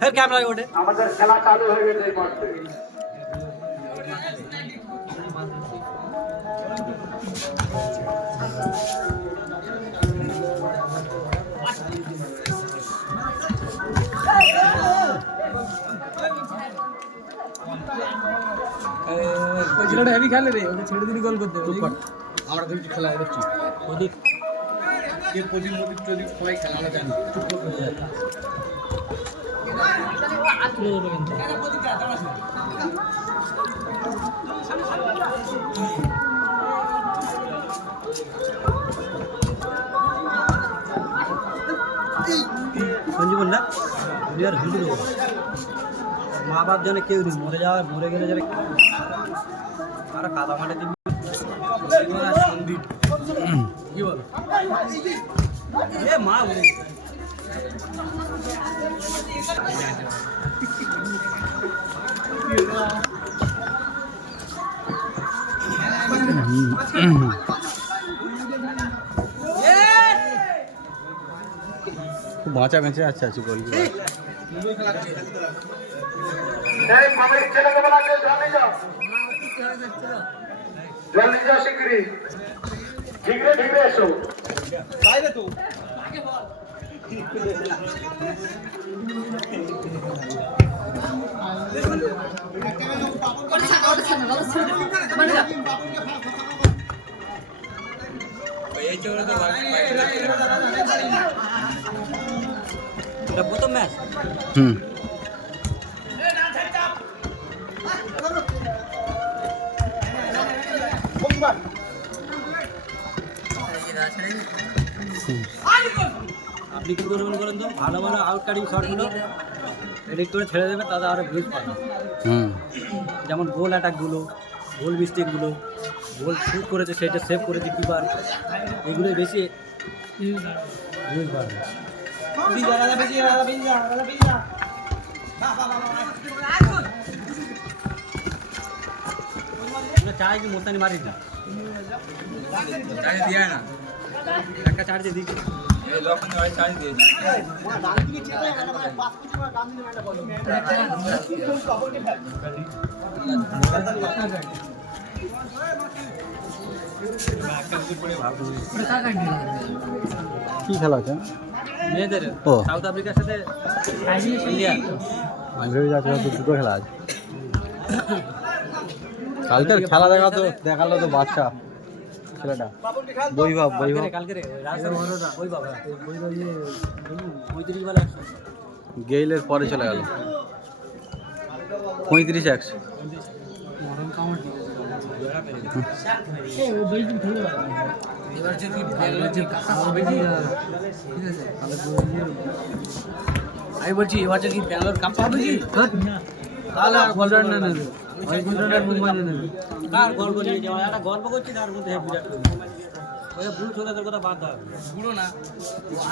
फिर कैमरा ओटे আমাদের খেলা চালু হয়ে গেছে এই মুহূর্তে ওই ছেলেটা হেভি খেলে রে, ওকে ছেড়ে দিলি গোল করতে। আমরা দেখছি খেলা দেখছি ওদিক কে কোচিং মোদিক টোদিক সবাই খেলা আমরা জানি চুপ করে যায় সঞ্জীবন না আর হিন্দু দেবো মা বাপ জানে কেউ নেই মরে যাওয়া মরে গেলে যারা আর কাদা মাঠে দিবি সন্দীপ কি বল এ মা বলে বাঁচা বেঁচে আচ্ছা আচ্ছা বলি এই কমিটি ছেলেকে বলাকে জল নিয়ে যাও শিগগিরই ঠিকরে এসো বাইরে তো প্রথম ম্যাচ আপনি কি করবেন বলেন তো ভালো ভালো আউট কাটিং শটগুলো এডিট করে ছেড়ে দেবে তাদের আরো ভিউজ পাবে যেমন গোল অ্যাটাকগুলো গোল মিস্টেকগুলো গোল শুট করেছে সেটা সেভ করেছে কিপার এগুলোই বেশি ভিউজ পাবে চাই কি মোস্তানি মারিস না চার্জ দিয়ে না একটা চার্জে দিচ্ছি চার্জ দিয়েছি কি খেলা আছে মেয়েদের সাউথ আফ্রিকার সাথে ইন্ডিয়া আমি ভেবে যাচ্ছি দুটো খেলা আছে কালকের খেলা দেখালো তো বাচ্চা ছেলেটা বৈভব কালকে রে বৈভব 35 বেলা গেইলের পরে চলে গেল 35-1 এবার যে কি আমি বলছি এবার যে কি ব্যাঙ্গালোর কাপ পাবে কি তাহলে গোল্ডেন না নেবে গোল্ডেন মুম্বাই নেবে কার গল্প নিয়ে যাওয়া একটা গল্প করছি তার মধ্যে বিরাট ওই বুড়ো ছোলাদের কথা বাদ দাও বুড়ো না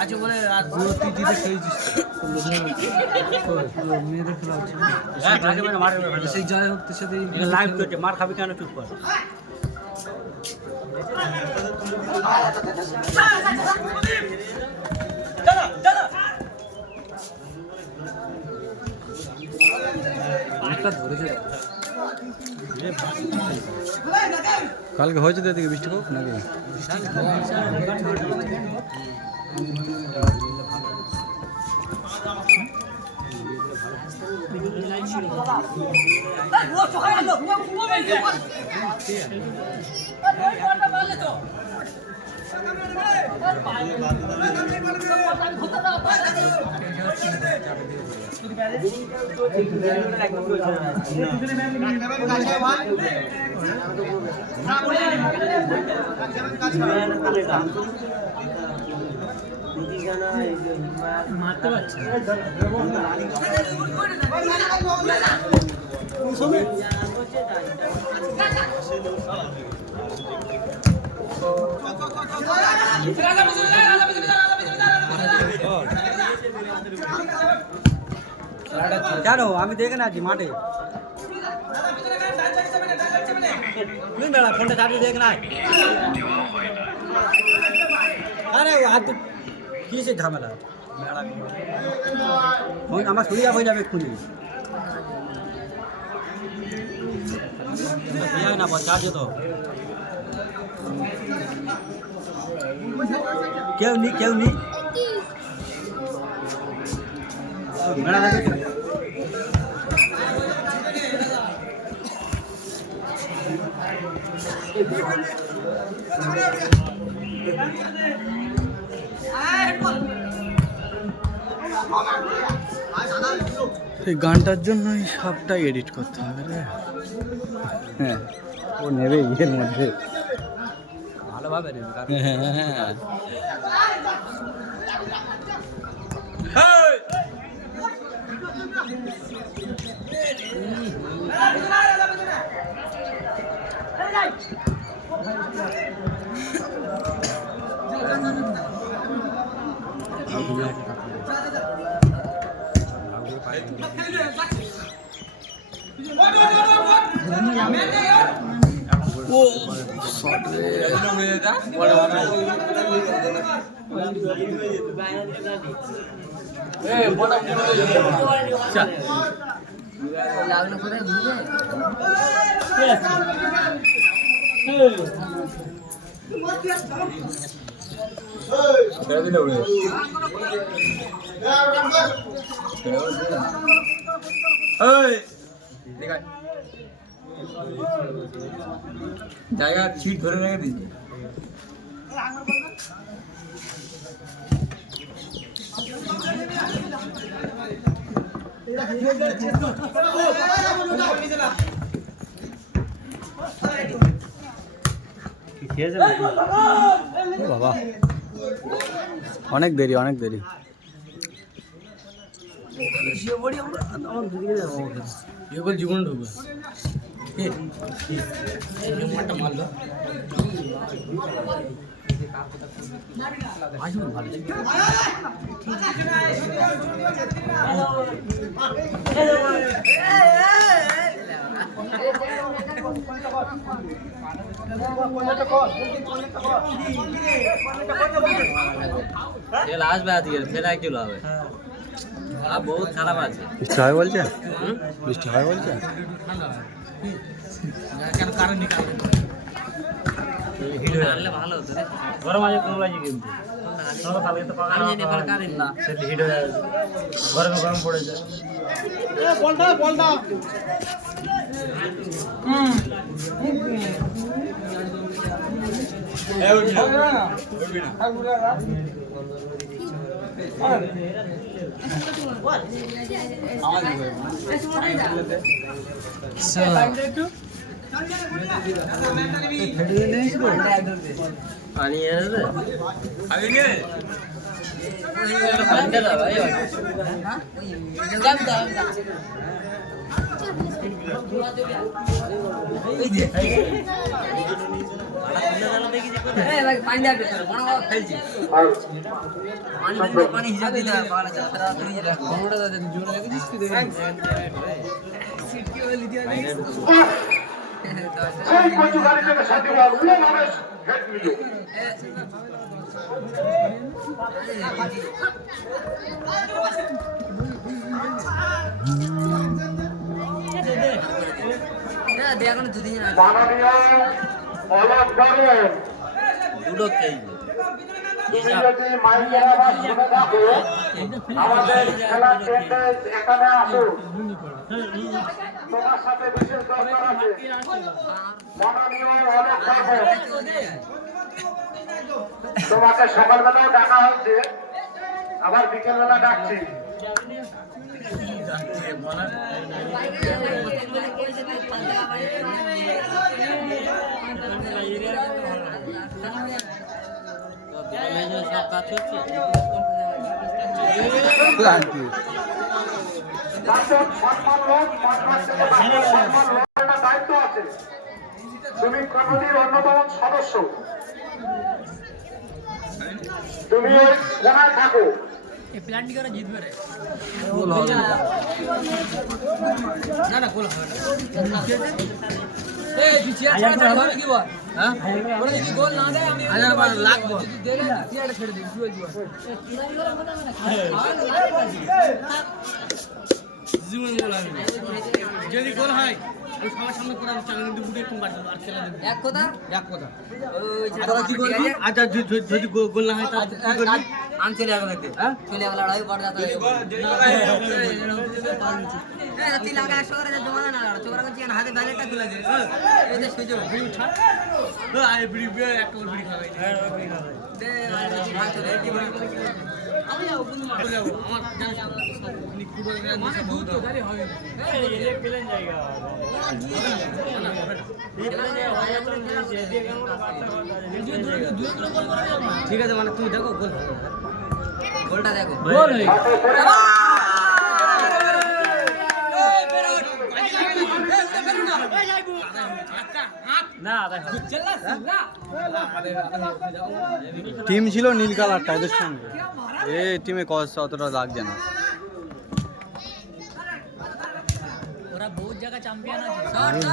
আজ বলে আজ বুড়ো তুই জিতে খেয়েছিস মেয়েদের খেলা হচ্ছে হ্যাঁ মাঠে মাঠে সেই জয় হোক তোর সাথে লাইভ করছে মার খাবি কেন চুপ কর কালকে হয়েছে তো এদিকে বৃষ্টি হোক নাকি মারতে পারছে জানো আমি দেখে না আছি মাঠে ফোনটা চার্জ দেখ না আরে হাত কি সে ঝামেলা আমার শরীর হয়ে যাবে এক্ষুনি না বলছে আছে তো কেউ নি মেলা দেখেছে এই গানটার জন্য এই সবটাই এডিট করতে হবে রে। হ্যাঁ ও নেবে ইয়ের মধ্যে ভালোভাবে নেবে হ্যাঁ ও শট রে লাগলো করে বুঝে জায়গা ছিট ধরে রেখে দিয়েছে বাবা অনেক দেরি জীবন ঢুকবে মারলো আসবে আজকে ফের একজন হবে বহুত খারাপ আছে বৃষ্টি হয় বলছে বৃষ্টি হয় বলছে কেন কারণ নিকাল আনলে ভালো হতো রে গরম আছে কম লাগে কিন্তু কালকে তো পাকা আমি জানি এবার কারেন না সেটা হিট হয়ে যাবে গরমে গরম পড়ে যায় পানি এনে আমি নিয়ে পানি হিসাব দিতে হবে সেই কচু গাড়ি থেকে সাথীরা উড়ে নামে হেড নিল মাননীয় অলক বর্মন দুটো কেজি তুমি যদি মাইকের আওয়াজ শুনে থাকো আমাদের খেলার টেন্টে এখানে আসো তোমার সাথে বিশেষ দরকার আছে মাননীয় অলক বর্মন তোমাকে সকালবেলাও ডাকা হচ্ছে আবার বিকেলবেলা ডাকছি দায়িত্ব আছে তুমি কমিটির অন্যতম সদস্য তুমি ওই কোনায় থাকো প্ল্যানটি করে জিতবে রে না গোল হবে না এই বিচিয়া ছাড়া হবে কি বল? হ্যাঁ? ওরা যদি গোল না দেয় আমি লাগবো। যদি দেয় না বিচিয়াটা ছেড়ে দিই। কি বলবি? জীবন বলা যদি গোল হয় ওই সবার সামনে করে আমি চালান দিয়ে বুড়ি একটু মার দেব আর খেলা দেব। এক কথা? ওই তোরা কি করবি? আচ্ছা যদি গোল না হয় তাহলে কি করবি? আমি চলে যাবো দেখতে। হ্যাঁ? চলে যাবো লড়াই পড় যাবে। তুই লাগা 100 করে জমা না লড়া। চোরা করছিস হাতে ব্যালেটটা তুলে দে। এই যে সুযোগ বিড়ি উঠা। আই বিড়ি একটা বিড়ি খাবে। হ্যাঁ বিড়ি খাবে। দে ভাই চলে কি বলি? আমি যাবো কোন মাঠ যাবো? আমার জানিস আপনি কি বলবেন? মানে দুধ তো গাড়ি হবে। এই এলে প্লেন জায়গা। ঠিক আছে মানে তুমি দেখো গোল হবে। গোলটা দেখো। গোল হয়ে গেল। টিম ছিল নীল কালারটা এদের সঙ্গে, এই টিমে কষ্ট অতটা লাগছে না।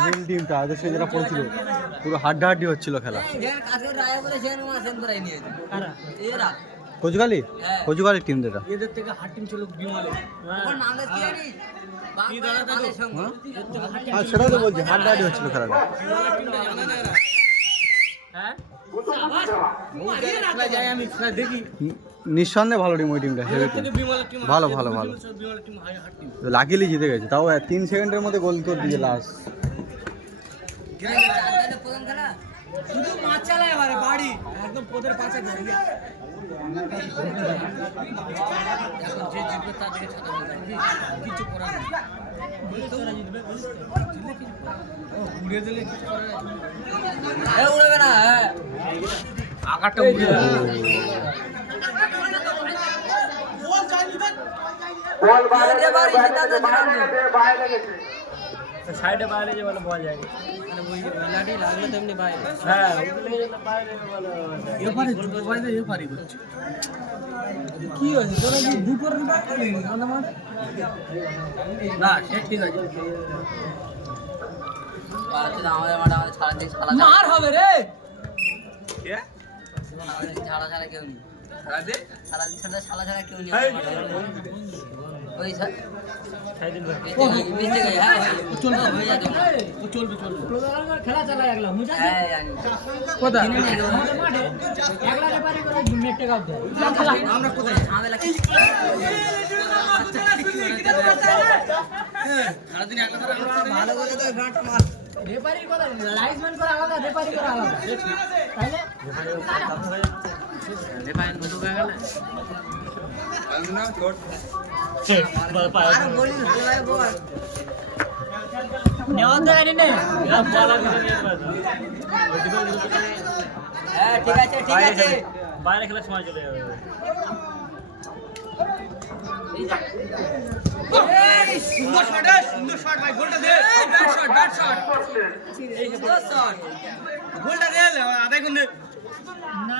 নীল টিমটা এদের সঙ্গে যেটা পড়ছিল পুরো হাড্ডাহাড্ডি হচ্ছিল খেলা। কচুকালি কচুকালির টিম যেটা এদের থেকে হাট টিম ছিল বিমলে। হ্যাঁ সেটাই তো বলছি, হাড্ডাহাড্ডি হচ্ছিল খেলাটা। আমি দেখি নিঃসন্দেহে ভালো টিম ওই টিমটা, হেভি টিম, ভালো ভালো ভালো। লাকিলি জিতে গেছে, তাও 3 সেকেন্ডের মধ্যে গোল করে দিয়ে লাস্ট। শুধু মাছ চালায় এবারে বাড়ি একদম পোদের পাশে ধরিয়া। এখন যে জিতবে তার দিকে ছাতা বলতে কিছু করার নেই। তোরা জিতবে উড়িয়ে দিলে কিছু করার নেই। উড়বে না, আকারটা উড়ে বল বাইরে বাইরে গেছে। সাইডে বাইরে যে বলে বল যায় মানে ওই লাঠি লাগলে তেমনি বাইরে। হ্যাঁ এপারে বাইরে এপারে করছে। কি হয়েছে তোরা কি দুপুর না সে ঠিক আছে। মার হবে রে ছাড়া ছাড়া কেউ নেই। ছাড়া ছাড়া কেউ নেই। ওই খেলা চালায় একলা আমরা কোথায় ভালো করে তো মার রেফারির কথা লাইসমেন্ট করা আলাদা, রেফারি করা আলাদা। তাইলে রেফারি মতো গেল না শট আর বলি ভাই বল নেওয়া দেয়নি নে হ্যাঁ ঠিক আছে ঠিক আছে। বাইরে খেলার সময় চলে যাবে। এই সুন্দর শট, সুন্দর শট ভাই, গোলটা দে। ব্যাট শট এই সুন্দর শট, গোলটা দে আধা ঘন্টা না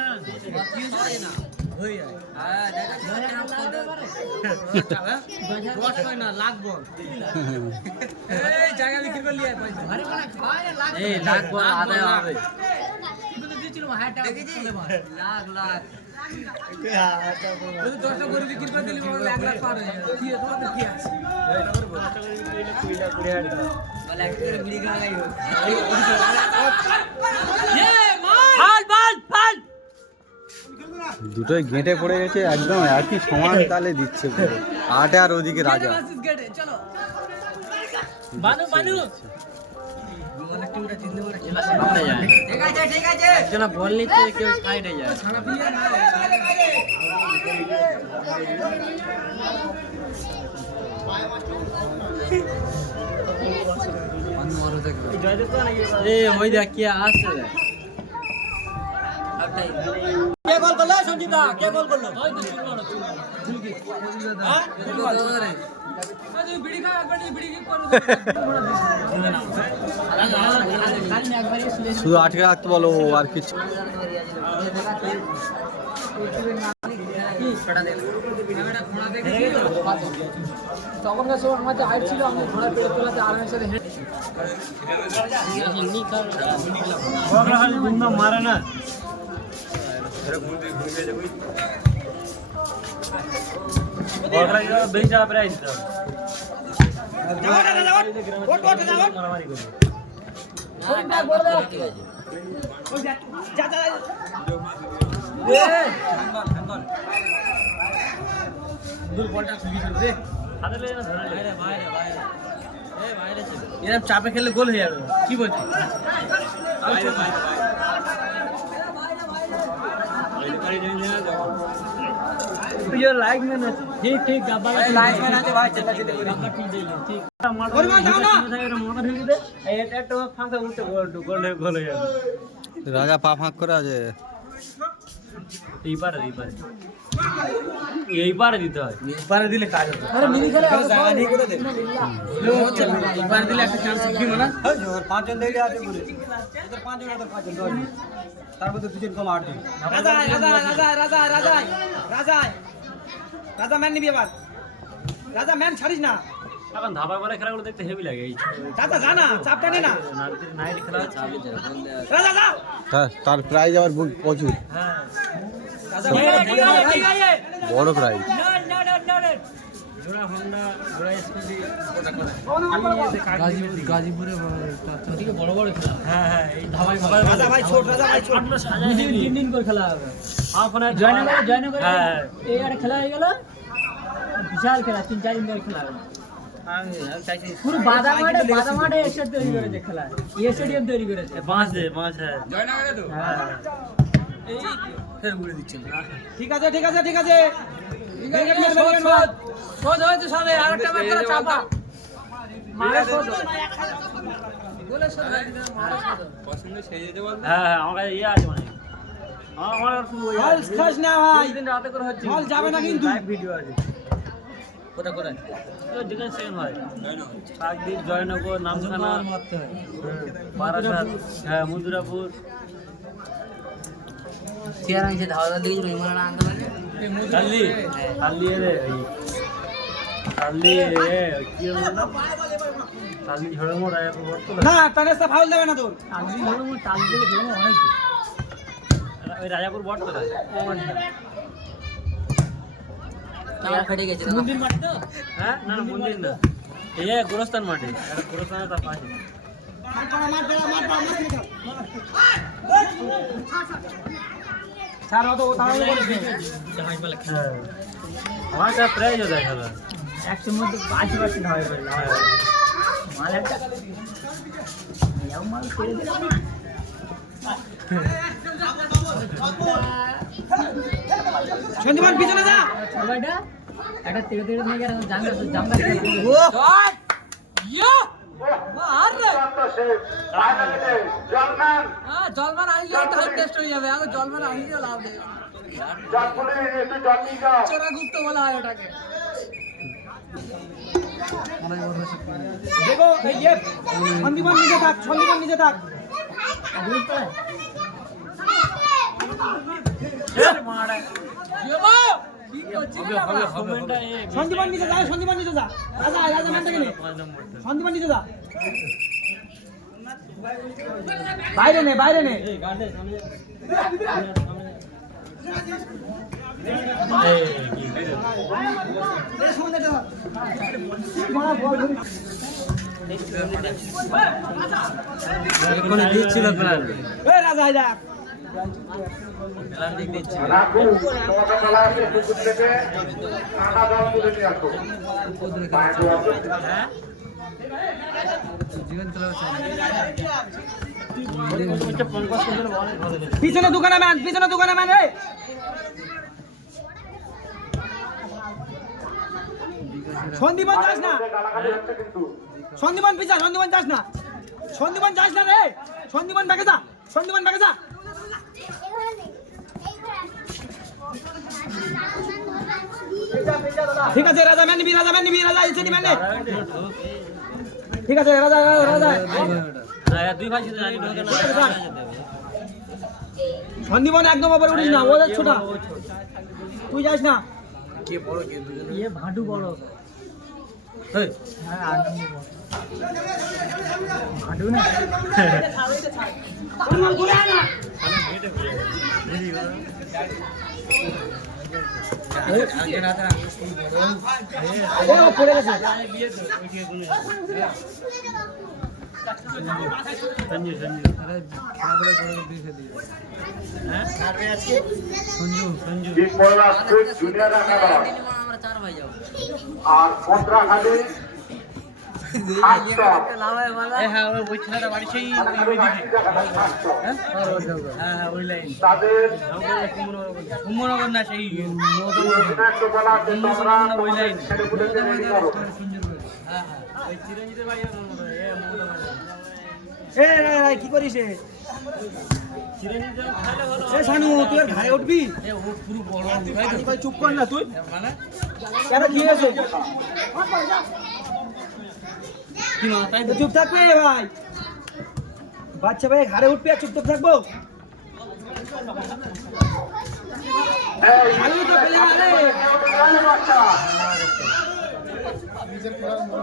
না হই যায়। হ্যাঁ দেখা বস হয় না লাখ বল এই জায়গা বিক্রি করে লিয়ে পয়সা আরে মানে খায় লাখ এই লাখ বল আদায় হবে কিন্তু দিছিল হাইটা দেখেছিস লাখ লাখ যদি 10টা করে বিক্রি করে দিলি বল 1 লাখ পার হয়ে যাবে। কি তোমাদের কি আছে বল এক করে বিড়ি খাওয়া গেল এ মার বল বল দুটোই গেঁটে পড়ে গেছে একদম একই সমান তালে দিচ্ছে পুরো। আটে আর ওদিকে রাজা। চলো বানু বানু বিমলের টিমটা জিততে পারে খেলা সামনে যায়। ঠিক আছে ঠিক আছে একজন বল নিচ্ছে কেউ সাইডে যায় ছাড়া প্লেয়ার না এই ওই দেখ কি আসছে কে গোল করলো সঞ্জিতা কে গোল করলো ওই তো চুলমানো চুলকি হ্যাঁ তুই বিড়ি খা একবার বিড়ি কি করব শুধু আটকে রাখতে বলো আর কিছু। তখনকার সময় আমাদের হাইট ছিল, আমি ঘোড়া পেড়ে তোলাতে আরামের সাথে মারে না বেশি প্রাইস এরকম চাপে খেললে গোল হয়ে যাবে কি বলছিস লাইক ম্যান আছে ঠিক ঠিক লাইক ম্যান আছে ভাই চেলা চেলা করে ঠিক পরিমাণ দাও না মাথা ঢুকে দে এটা একটা ফাঁকা উঠতে গোল হয়ে যাবে রাজা পা ফাঁক করে আছে এইবারে দিতে হয় এইবারে দিলে কাজ হবে আরে মিনি খেলে জায়গা নেই করে দে এইবারে দিলে একটা চান্স কি মানে পাঁচজন দেখে আছে পুরো এদের পাঁচজন আর পাঁচজন দশ তার মধ্যে দুজন কম আট দিন রাজা ম্যান নিবি এবার রাজা ম্যান ছাড়িস না এখন ধাবা করে খেলাগুলো দেখতে হেভি লাগে এই রাজা জানা চাপটা নে না নাইট খেলা রাজা যা তার প্রাইজ আবার প্রচুর হ্যাঁ বড় প্রাইজ জোড়া হোন্ডা জোড়া স্কুটি গাজীপুরে বড় বড় খেলা হ্যাঁ এই ধাবাই রাজা ভাই ছোট আমরা সাজাই দিন করে খেলা হবে আপনার জয়নগর হ্যাঁ এই আর খেলা হয়ে গেল বিশাল খেলা 3-4 দিন ধরে খেলা হবে পুরো বাদামাড়ে এসে তৈরি করেছে খেলা স্টেডিয়াম তৈরি করেছে বাঁশ হ্যাঁ জয়নগরে তো হ্যাঁ এই ফের ঘুরে দিচ্ছে ঠিক আছে শোধ হয়েছে সবে আরেকটা বার করে চাপা মারা শোধ বলে শোধ পছন্দ সেই যেতে বল হ্যাঁ আমার কাছে ইয়ে আছে মানে আমার ফলস খাস না ভাই দিন রাতে করে হচ্ছে ফল যাবে না কিন্তু লাইভ ভিডিও আছে কোটা করে তো যেখানে সেম হয় কাকদ্বীপ জয়নগর নামখানা বারাসাত হ্যাঁ মধুরাপুর চেয়ার আছে ধাওয়া দিকে রইমানা আনতে পারে কাল্লি রে কাল্লি রে কি বলতো কাল্লি ঝড়ে মোড় আয়া তো বর্ত না টানেসটা ফাউল দেবে না তোর কাল্লি ঝড়ে মোড় টাল দিয়ে ঝড়ে মোড় অনেক ওই রাজাপুর বর্ত তো টায়ার ফেটে গেছে মন্দির মাঠ তো হ্যাঁ না মন্দির না এই গোরস্থান মাঠে এটা গোরস্থানের তার পাশে স্যার অত তাড়াতাড়ি আমার কাছে প্রাইজও দেখা যায় 100 মধ্যে 80% হয় বলে মাল একটা এও মাল ছেড়ে দিলাম সঞ্জীবন পিছনে যা সবাইটা একটা তেড়ে তেড়ে নিয়ে গেল জামগা ও ইয়া আর রে জলমান আইলে একটা টেস্ট হয়ে যাবে আগে জলমান আইলে লাভ নেই চোরাগুপ্ত বলা হয় ওটাকে দেখো এই যে সন্দীপন নিজে থাক সন্দীপন নিজে যা রাজা ম্যানটাকে নে সন্দীপন নিজে যা বাইরে নে দিচ্ছিল প্ল্যান রাজা হায়দা পিছনে দোকানে ম্যান রে সন্দীপন যাস না সন্দীপন যাস না রে সন্দীপন ব্যাগে যা ঠিক আছে রাজা ম্যান নিবি রাজা ইসেনি ম্যান ঠিক আছে রাজা দুই ভাই শুধু জানি সন্দীপন একদম ওপরে উঠিস না ওদের ছোটা তুই যাস না কে বড় কে দুজন ভাডু বড় বিপলা স্ট্রিট জুনিয়র একাদশ আমরা 4 ভাই যাবো আর পন্দ্রাখালী হাটটপ লাভায় বলা হ্যাঁ ওই ছেলেটা বাড়ি সেই ওই লাইন তাদের কুমোরগঞ্জ না সেই একটু বলা যে তোমরা ওই লাইন ছেলেগুলোকে রেডি করো ওই চিরঞ্জিতের বাড়ি কি করিস রে? চিরঞ্জিত খাইলে ভালো এ শানু তুই আর ঘাড়ে উঠবি? ও পুরো বড় ভাই চুপ কর না তুই। মানে কেন কি হয়েছে? কি মাথায় তো চুপ থাকবে ভাই। বাচ্চা ভাই ঘাড়ে উঠবি আর চুপ থাকবো? এই আমি তো পেলে আরে বাচ্চা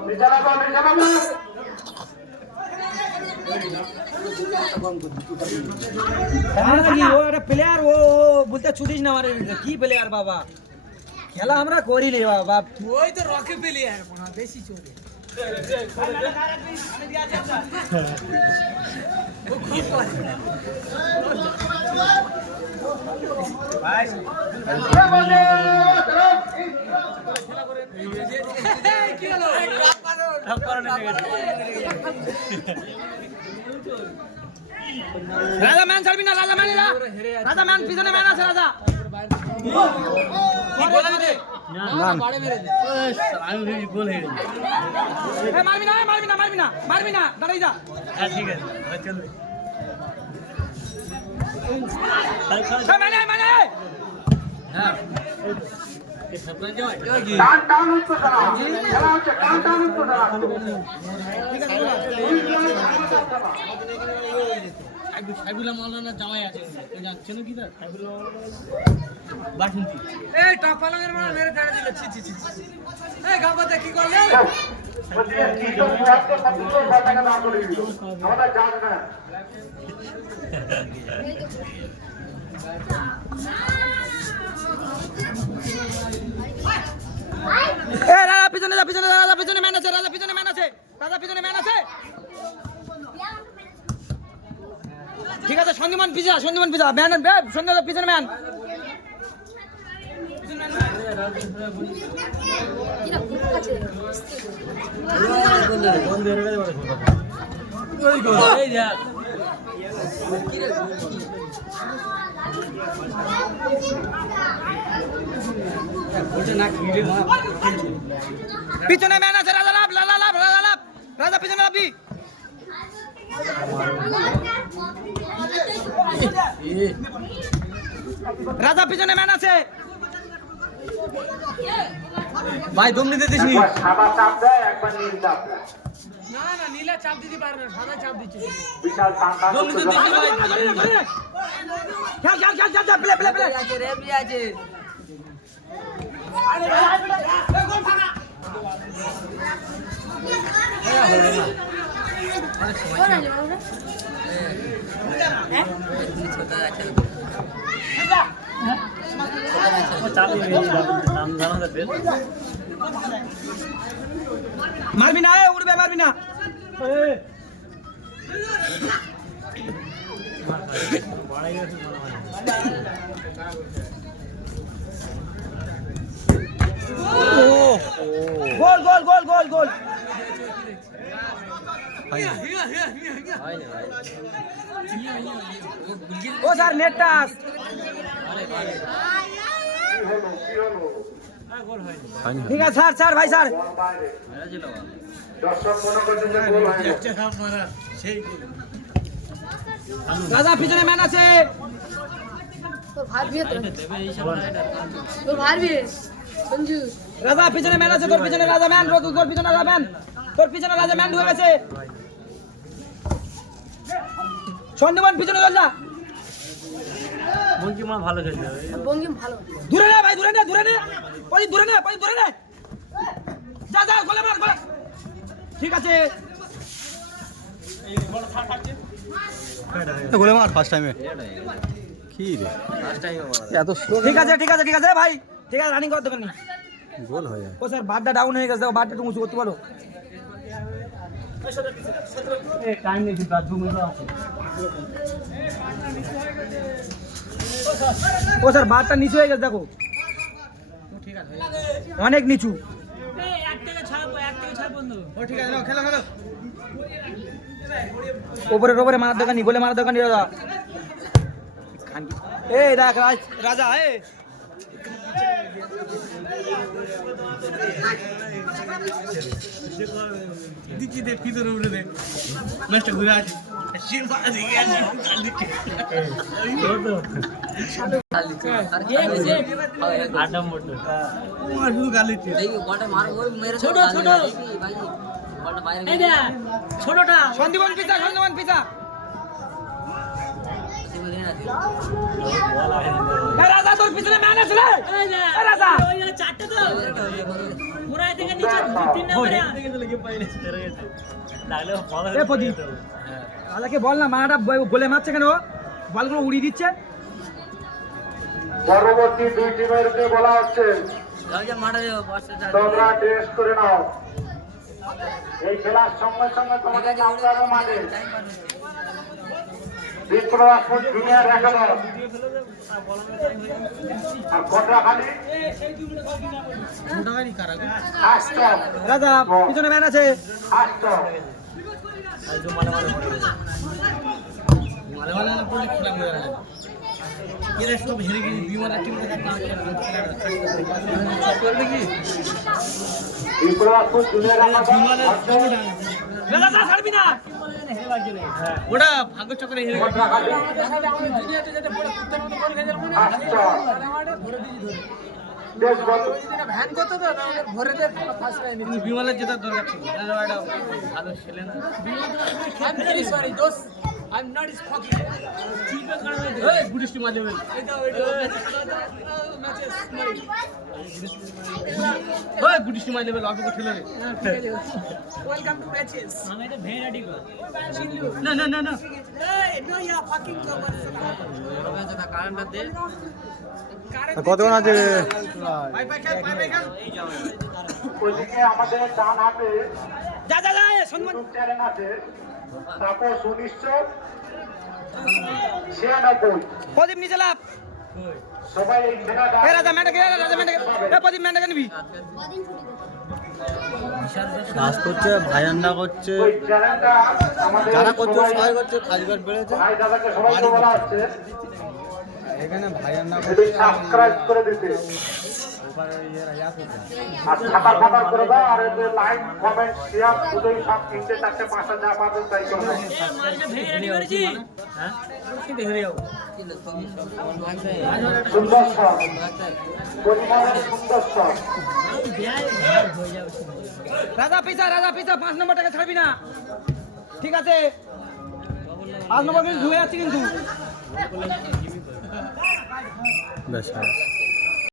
বিছানা বল কি ও একটা প্লেয়ার ও বলতে ছুটিস না আমারে কি প্লেয়ার বাবা খেলা আমরা করি রে বাবা ওই তো রকে পেলি আর মনে বেশি চলে কি হলো রাজা ম্যান ছাড়বি না রাজা ম্যান রাজা ম্যান পিছনে ম্যান আছে রাজা আমি গোল হয়ে গেল মারবি না মারবি না মারবি না মারবি না দাঁড়াই যা হ্যাঁ ঠিক আছে চলবে মানে মানে হ্যাঁ এই সরপঞ্চ হয় টান টান উত্তেজনা খেলা হচ্ছে টান টান উত্তেজনা সাইবুল্লাহ মাওলানা জামাই আছে জানছেন কি তার সাইবুল্লাহ বাসন্তী এই টপ পালঙ্গের মনে মেরে ছেড়ে দিল ছি ছি ছি এই গাবাতে কি করলে আমরা জান না এ রাজা পিছনে যা পিছনে রাজা পিছনে ম্যান আছে রাজা পিছনে ম্যান আছে রাজা পিছনে ম্যান আছে ঠিক আছে সন্দীমান পিছা ম্যান সন্দীমান পিছনে ম্যান এই যা পিছনে ম্যান আছে রাজা লাভ লালা লাভ রাজা লাভ রাজা পিছনে লাভি রাজা পিছনে ম্যান আছে ভাই দম নিতে দিস একবার সাদা চাপ দেয় একবার নীল চাপ দেয় না না নীলা চাপ দিতে পারবে না সাদা চাপ দিচ্ছে বিশাল টান টান দম নিতে দিস ভাই খেল খেল খেল খেল প্লে প্লে প্লে আছে রেফরি আছে মারবি না উড়বে মারবি না গোল গোল গোল গোল গোল ও স্যার নেট টাচ ঠিক আছে স্যার স্যার ভাই স্যার দর্শক মনে করছেন যে গোল হয়ে গেছে। রাজা পিছনে ম্যান আছে রাজা পিছনে ম্যান আছে তোর পিছনে রাজা ম্যান তোর পিছনে রাজা ম্যান তোর পিছনে রাজা ম্যান ঢুকে গেছে সন্দীপন পিছনে চল যা বঙ্কিমা ভালো খেলছে দূরে নে ভাই দূরে নে ওই দূরে নে যা যা গোলে মার আছে গোলে মার ফার্স্ট টাইমে কি রে এত স্লো ঠিক আছে ঠিক আছে ঠিক আছে ভাই ঠিক আছে রানিং করতে পারেনি গোল হয়ে যায় ও স্যার বারটা ডাউন হয়ে গেছে বারটা একটু উঁচু করতে পারো টাইম নেই কিন্তু 2 মিনিট আছে ও স্যার বারটা নিচু হয়ে গেছে দেখো অনেক নিচু ওপরের ওপরে মারার দোকানি গোলে মারার দোকানি দাদা এই দেখ রাজা এ দিচ্ছি দেখ ভিতরে উঠে দেখ ম্যাচটা ঘুরে আসি সন্দীপন পিতা রাজা তোর পিছনে ম্যান আছে রে রাজা রাজাকে বল না মাটা গোলে মারছে কেন বলগুলো উড়িয়ে দিচ্ছে পরবর্তী 2 টিমেরকে বলা হচ্ছে তোমরা টেস্ট করে নাও এই খেলার সঙ্গে সঙ্গে তোমাদের নামতে হবে মাঠে বিপ্লবাসপুর জুনিয়র একাদশ আর কোটরাখালী আষ্টম রাজা পিছনে ম্যান আছে আষ্টম বিপ্লবাসপুর জুনিয়র রাজা ছাড়বি না ওটা ভাগ্য চক্রে হেরে গেছে বিমলের জেতার দরকার ছিল ভালো ছেলে না বুড়িষ্টি মাঝে বুড়িষ্টি মাঝে অল্প করে ঠেলে কতক্ষণ আছে ওইদিকে আমাদের ডান হাতে যা যা যা সম্মান ইউটিউব চ্যানেল আছে তাপস 1996 প্রদীপ নিচে লাভ সবাই এই খেলাটা এ রাজা ম্যানটাকে এ প্রদীপ ম্যানটাকে নিবি কাজ করছে ভাইয়ান্না করছে ওই চ্যানেলটা আমাদের যারা করছে সবাই- সবাই করছে কাজবার বেড়েছে ভাই দাদাকে সবাইকে বলা হচ্ছে এখানে ভাইয়ান্না এটি সাবস্ক্রাইব করে দিতে আর ফাটা করে দাও আর এতে লাইক কমেন্ট শেয়ার দুটোই সব 3টে 4টে 5টা যা পাবেন তাই করবেন সুন্দর শট পরিমাণের সুন্দর শট রাজা পিছা 5 নম্বরটাকে ছাড়বি না ঠিক আছে 5 নম্বর কিন্তু ঢুকে যাচ্ছে কিন্তু বেশ